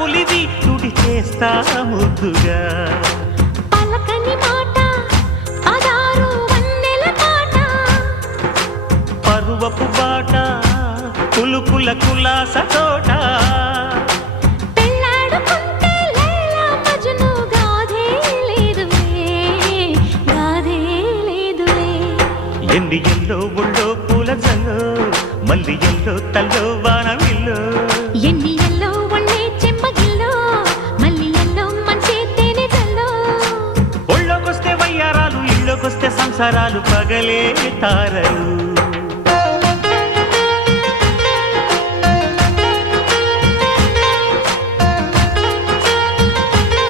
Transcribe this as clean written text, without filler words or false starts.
ఉలివి తుడి చేస్తా ముద్దుగా పలకని మాట పదారు వన్నెల మాట పరువపు బాట కులుకుల కులాస తోట పెళ్ళాడుకుంటే లైలా మజ్ను గాథే లేదులే గాథే లేదులే ఎన్ని ఎల్లో ఒళ్ళో పూల జల్లో మల్లి ఎల్లో తల్లో వానవిల్లో ఎన్ని ఎల్లో ఒళ్ళే చెమ్మగిల్లో మల్లి ఎల్లో మంచి తేనె జల్లో ఒళ్ళోకొస్తే వయ్యారాలు ఇళ్ళోకొస్తే సంసారాలు పగలే తారలు